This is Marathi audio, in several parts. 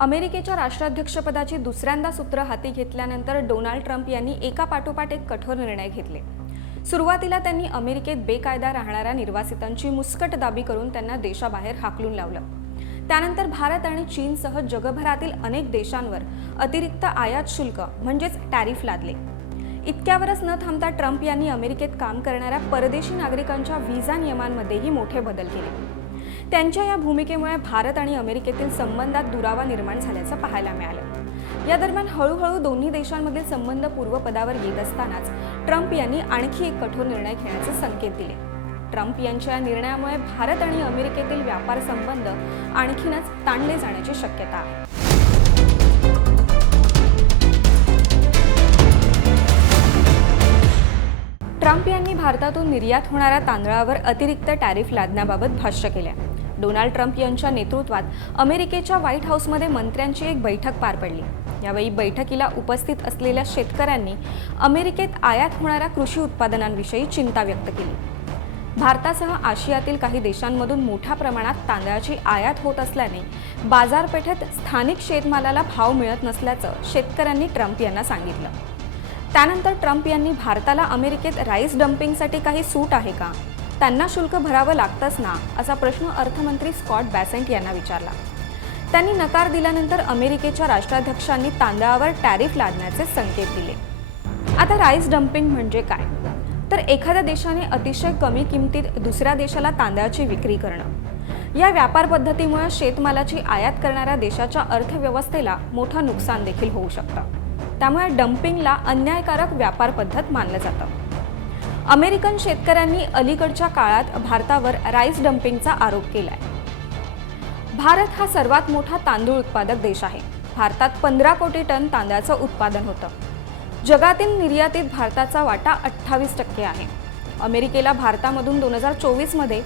अमेरिकेच्या राष्ट्राध्यक्षपदाची दुसऱ्यांदा सूत्र हाती घेतल्यानंतर डोनाल्ड ट्रम्प यांनी एकापाठोपाठ एक कठोर निर्णय घेतले। सुरुवातीला त्यांनी अमेरिकेत बेकायदा राहणाऱ्या निर्वासितांची मुस्कटदाबी करून त्यांना देशाबाहेर हाकलून लावलं। त्यानंतर भारत आणि चीनसह जगभरातील अनेक देशांवर अतिरिक्त आयात शुल्क म्हणजेच टॅरिफ लादले। इतक्यावरच न थांबता ट्रम्प यांनी अमेरिकेत काम करणाऱ्या परदेशी नागरिकांच्या व्हिसा नियमांमध्येही मोठे बदल केले। त्यांच्या या भूमिकेमुळे भारत आणि अमेरिकेतील संबंधात दुरावा निर्माण झाल्याचं पाहायला मिळालं। या दरम्यान हळूहळू दोन्ही देशांमधील संबंध पूर्वपदावर येत असतानाच ट्रम्प यांनी आणखी एक कठोर निर्णय घेण्याचे संकेत दिले। ट्रम्प यांच्या या निर्णयामुळे भारत आणि अमेरिकेतील व्यापार संबंध आणखीनच ताणले जाण्याची शक्यता आहे। ट्रम्प यांनी भारतातून निर्यात होणाऱ्या तांदळावर अतिरिक्त टॅरिफ लादण्याबाबत भाष्य केले। डोनाल्ड ट्रम्प यांच्या नेतृत्वात अमेरिकेच्या व्हाईट हाऊसमध्ये मंत्र्यांची एक बैठक पार पडली। यावेळी बैठकीला उपस्थित असलेल्या शेतकऱ्यांनी अमेरिकेत आयात होणाऱ्या कृषी उत्पादनांविषयी चिंता व्यक्त केली। भारतासह आशियातील काही देशांमधून मोठ्या प्रमाणात तांदळाची आयात होत असल्याने बाजारपेठेत स्थानिक शेतमालाला भाव मिळत नसल्याचं शेतकऱ्यांनी ट्रम्प यांना सांगितलं। त्यानंतर ट्रम्प यांनी भारताला अमेरिकेत राईस डम्पिंगसाठी काही सूट आहे का, त्यांना शुल्क भरावं लागतंच ना, असा प्रश्न अर्थमंत्री स्कॉट बेसेंट यांना विचारला। त्यांनी नकार दिल्यानंतर अमेरिकेच्या राष्ट्राध्यक्षांनी तांदळावर टॅरिफ लादण्याचे संकेत दिले। आता राईस डम्पिंग म्हणजे काय, तर एखाद्या देशाने अतिशय कमी किमतीत दुसऱ्या देशाला तांदळाची विक्री करणं। या व्यापार पद्धतीमुळे शेतमालाची आयात करणाऱ्या देशाच्या अर्थव्यवस्थेला मोठं नुकसान देखील होऊ शकतं। त्यामुळे डम्पिंगला अन्यायकारक व्यापार पद्धत मानलं जातं। अमेरिकन शेतकऱ्यांनी अलीकडच्या काळात भारतावर राईस डम्पिंगचा आरोप केलाय। भारत हा सर्वात मोठा तांदूळ उत्पादक देश आहे। भारतात 15 कोटी टन तांदळाचं उत्पादन होतं। जगातील निर्यातीत भारताचा वाटा 28% आहे। अमेरिकेला भारतामधून 2024 मध्ये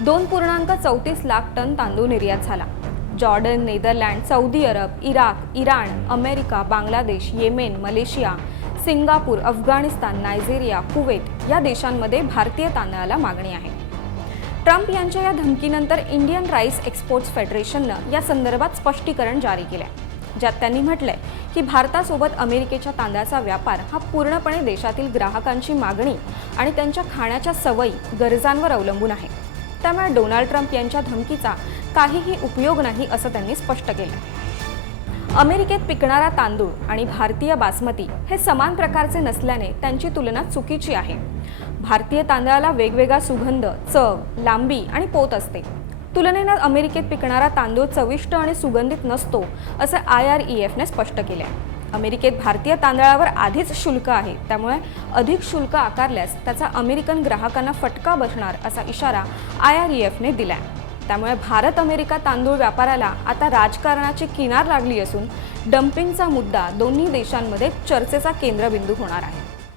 2.34 लाख टन तांदूळ निर्यात झाला। Jordan, Netherland, Saudi Arab, Iraq, Iran, America, Bangladesh, Yemen, Malaysia, Singapore, Afghanistan, Nigeria, Kuwait या देशांमध्ये भारतीय तांदळाला मागणी आहे। ट्रम्प यांच्या या धमकीनंतर इंडियन राईस एक्सपोर्ट्स फेडरेशननं या संदर्भात स्पष्टीकरण जारी केलंय, ज्यात त्यांनी म्हटलंय की भारतासोबत अमेरिकेच्या तांदळाचा व्यापार हा पूर्णपणे देशातील ग्राहकांची मागणी आणि त्यांच्या खाण्याच्या सवयी, गरजांवर अवलंबून आहे। त्यामुळे डोनाल्ड ट्रम्प यांच्या धमकीचा काहीही उपयोग नाही असं त्यांनी स्पष्ट केलं। अमेरिकेत पिकणारा तांदूळ आणि भारतीय बासमती हे समान प्रकारचे नसल्याने त्यांची तुलना चुकीची आहे। भारतीय तांदळाला वेगवेगळा सुगंध, चव, लांबी आणि पोत असते। तुलनेने अमेरिकेत पिकणारा तांदूळ चविष्ट आणि सुगंधित नसतो असं IREF ने स्पष्ट केले आहे। अमेरिकेत भारतीय तांदळावर आधीच शुल्क आहे, त्यामुळे अधिक शुल्क आकारल्यास त्याचा अमेरिकन ग्राहकांना फटका बसणार असा इशारा IREF ने दिलाय। त्यामुळे भारत अमेरिका तांदूळ व्यापाराला आता राजकारणाची किनार लागली असून डम्पिंगचा मुद्दा दोन्ही देशांमध्ये चर्चेचा केंद्रबिंदू होणार आहे।